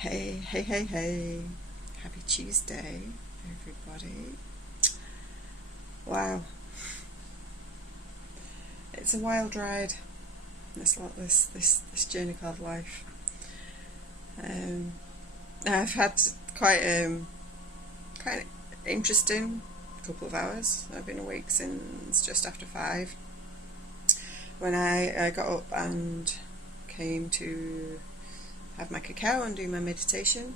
Hey, hey, hey, hey. Happy Tuesday, everybody. Wow, it's a wild ride. This journey called life. Um, I've had quite quite an interesting couple of hours. I've been awake since just after 5 when I got up and came to have my cacao and do my meditation.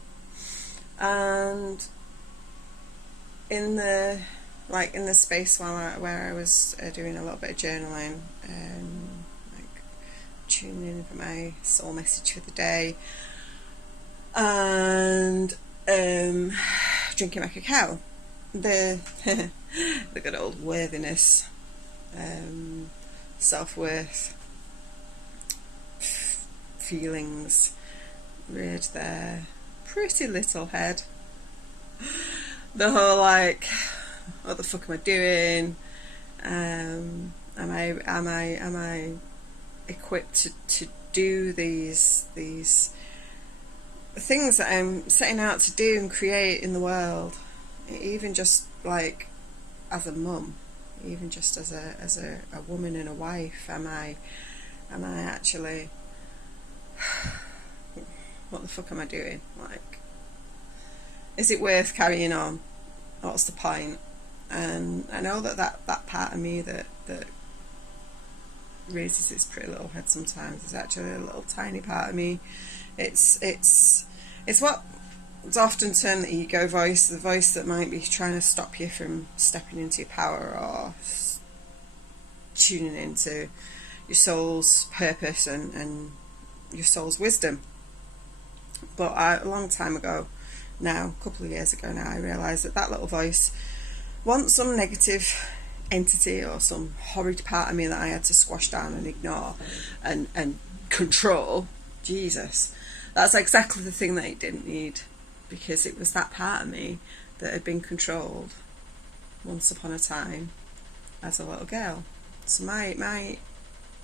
And in the in the space where I was doing a little bit of journaling, like tuning in for my soul message for the day, and drinking my cacao, the the good old worthiness, self-worth feelings reared their pretty little head. The whole what the fuck am I doing? Am I equipped to do these things that I'm setting out to do and create in the world? Even just as a mum, even just as a woman and a wife, am I actually what the fuck am I doing? Is it worth carrying on? What's the point? And I know that part of me that raises its pretty little head sometimes is actually a little tiny part of me. It's what's often termed the ego voice, the voice that might be trying to stop you from stepping into your power or tuning into your soul's purpose and your soul's wisdom. But a long time ago now, a couple of years ago now, I realised that little voice wasn't some negative entity or some horrid part of me that I had to squash down and ignore and control. Jesus, that's exactly the thing that it didn't need, because it was that part of me that had been controlled once upon a time as a little girl. So my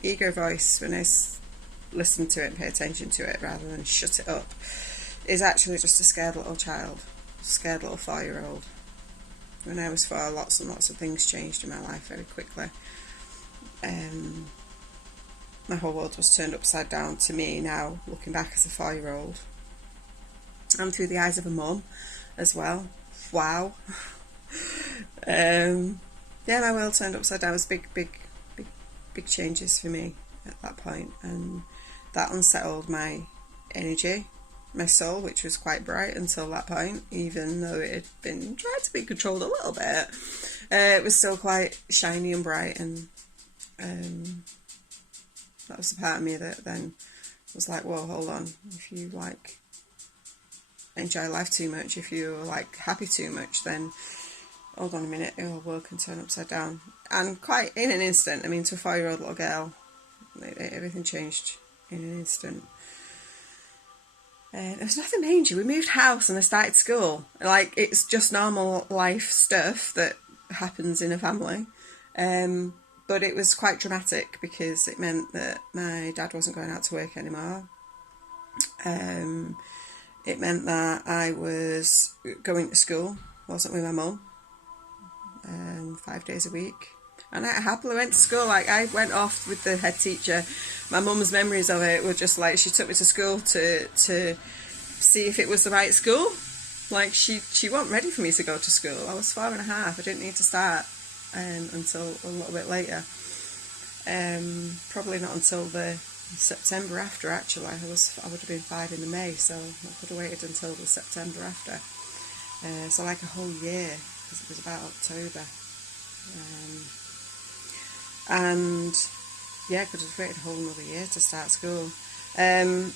ego voice, when I listen to it and pay attention to it rather than shut it up, is actually just a scared little child, scared little 4-year-old. When I was 4, lots and lots of things changed in my life very quickly. My whole world was turned upside down to me now, looking back as a 4-year-old. And through the eyes of a mum as well. Wow. My world turned upside down. It was big changes for me at that point. And that unsettled my energy, my soul, which was quite bright until that point, even though it had been tried to be controlled a little bit. It was still quite shiny and bright, and that was the part of me that then was like, whoa, hold on, if you enjoy life too much, if you're happy too much, then hold on a minute, your world can turn upside down. And quite in an instant. I mean, to a 4-year-old little girl, everything changed in an instant. There was nothing major. We moved house and I started school. It's just normal life stuff that happens in a family. But it was quite dramatic because it meant that my dad wasn't going out to work anymore. It meant that I was going to school, wasn't with my mum, 5 days a week. And I happily went to school. I went off with the head teacher. My mum's memories of it were just she took me to school to see if it was the right school. She wasn't ready for me to go to school. I was 4.5. I didn't need to start until a little bit later. Probably not until the September after, actually. I would have been 5 in the May, so I could have waited until the September after. So a whole year, because it was about October. And yeah, I could have waited a whole another year to start school. And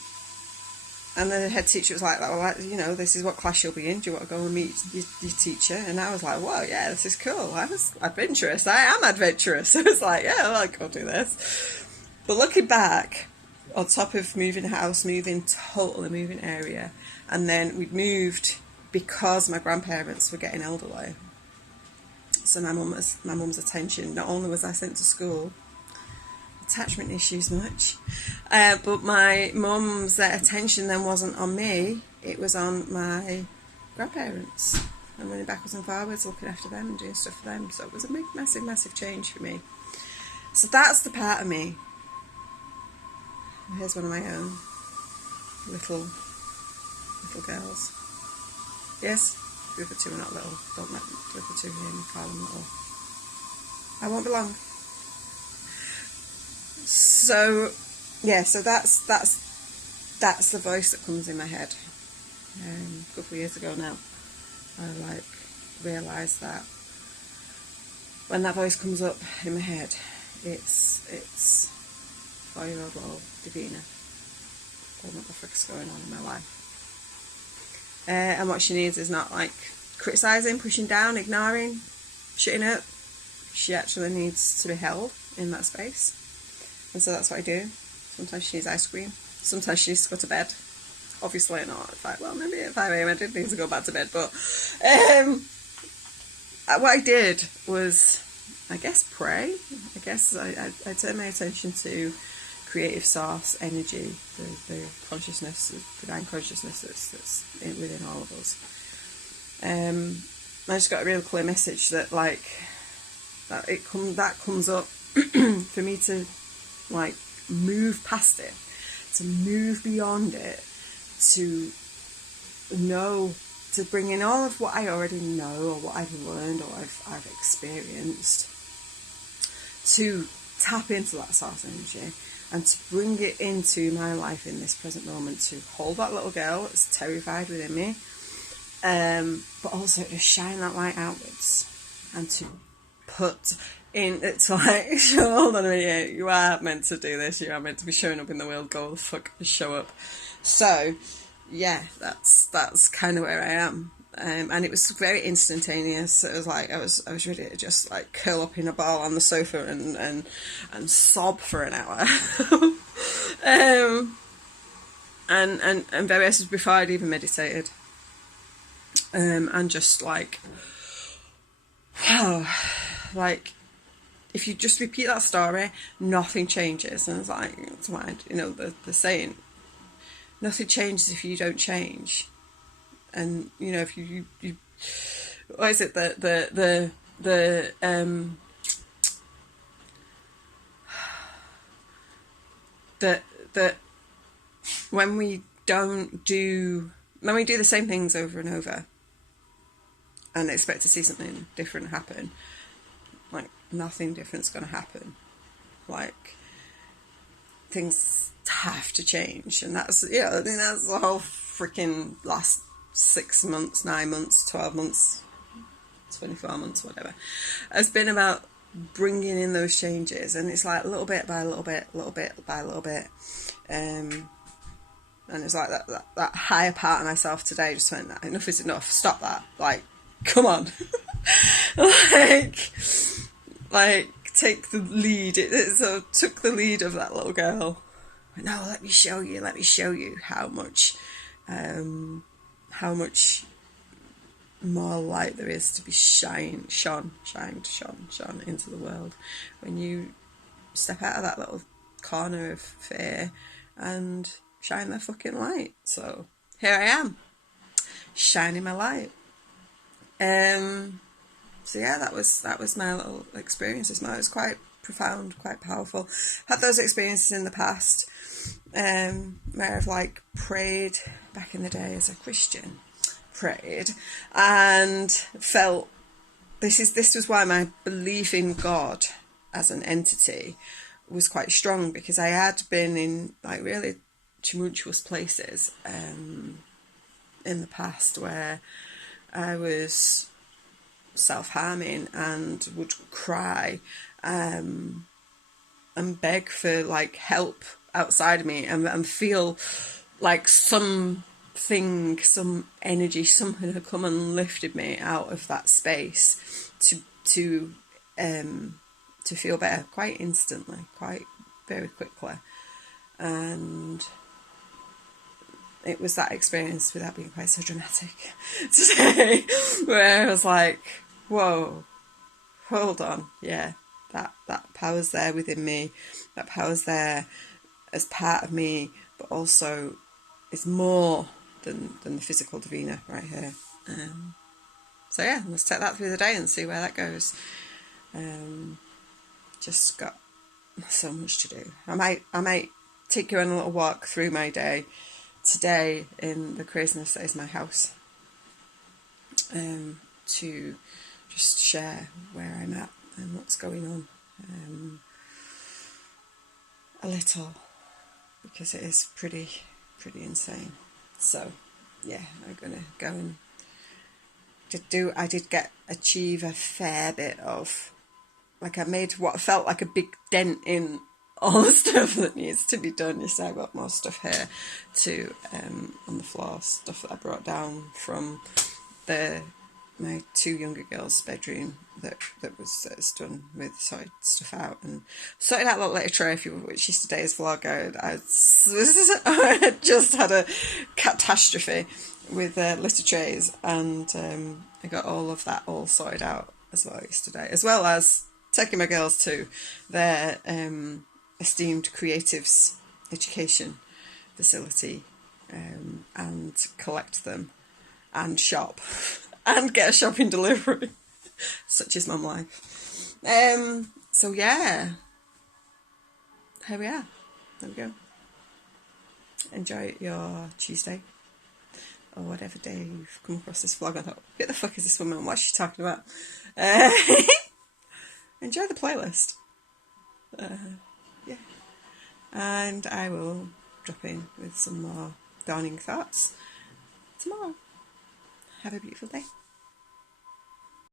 the head teacher was like, well, this is what class you'll be in. Do you want to go and meet your teacher? And I was like, whoa, yeah, this is cool. I was adventurous. I am adventurous. I was like, yeah, I'll go do this. But looking back, on top of moving house, totally moving area, and then we'd moved because my grandparents were getting elderly. So my mum's attention, not only was I sent to school, attachment issues much, but my mum's attention then wasn't on me, it was on my grandparents and running backwards and forwards, looking after them and doing stuff for them. So it was a big, massive, massive change for me. So that's the part of me. Here's one of my own little girls. Yes, the other two are not little. Don't let the other two hear me call them little. I won't be long. So yeah, so that's the voice that comes in my head. A couple of years ago now, I realised that when that voice comes up in my head, it's 4-year-old little Davina. What the frick's going on in my life? And what she needs is not like criticising, pushing down, ignoring, shitting up. She actually needs to be held in that space. And so that's what I do. Sometimes she needs ice cream. Sometimes she needs to go to bed. Obviously not. Well, maybe at 5 a.m. I did need to go back to bed. But what I did was, I guess, pray. I guess I turned my attention to creative source energy, the consciousness, the divine consciousness that's within all of us. I just got a real clear message that that comes up for me to move past it, to move beyond it, to know, to bring in all of what I already know or what I've learned or I've experienced, to tap into that source energy and to bring it into my life in this present moment, to hold that little girl that's terrified within me, but also to shine that light outwards and to put in, it's hold on a minute, you are meant to do this, you are meant to be showing up in the world, go the fuck and show up. So yeah, that's kind of where I am. And it was very instantaneous. It was like I was ready to just curl up in a ball on the sofa and sob for an hour. And various before I'd even meditated. And just wow, if you just repeat that story, nothing changes. And it's the saying, nothing changes if you don't change. And if you what is it, the when we do the same things over and over and expect to see something different happen, nothing different's going to happen. Things have to change, and that's I think that's the whole freaking last 6 months, 9 months, 12 months, 24 months, whatever, has been about bringing in those changes. And it's little bit by little bit, little bit by little bit. And it's that higher part of myself today just went, enough is enough, stop that, come on. Take the lead. So took the lead of that little girl. No, let me show you how much more light there is to be shone into the world when you step out of that little corner of fear and shine that fucking light. So here I am, shining my light. So yeah, that was my little experience this morning. It was quite profound, quite powerful. Had those experiences in the past, where I've prayed back in the day as a Christian, prayed and felt this was why my belief in God as an entity was quite strong, because I had been in really tumultuous places in the past where I was self-harming and would cry and beg for help outside of me and feel some energy, something had come and lifted me out of that space to feel better quite instantly, quite very quickly. And it was that experience, without being quite so dramatic today, where I was whoa, hold on, yeah, that power's there within me, that power's there as part of me, but also it's more than the physical Davina right here. So yeah, let's take that through the day and see where that goes. Just got so much to do. I might take you on a little walk through my day today in the craziness that is my house, to just share where I'm at and what's going on, a little, because it is pretty insane. So yeah, I'm gonna go and I did achieve a fair bit of, like, I made what felt like a big dent in all the stuff that needs to be done. You see, I've got more stuff here too, on the floor, stuff that I brought down from my two younger girls' bedroom that was done with, sorted stuff out and sorted out that little tray, if you which is today's vlog. I just had a catastrophe with litter trays, and I got all of that all sorted out as well yesterday, as well as taking my girls to their esteemed creatives education facility, and collect them and shop and get a shopping delivery. Such is mum life. So yeah, here we are. There we go. Enjoy your Tuesday or whatever day you've come across this vlog. I thought, what the fuck is this woman? What's she talking about? Enjoy the playlist. Yeah. And I will drop in with some more dawning thoughts tomorrow. Have a beautiful day.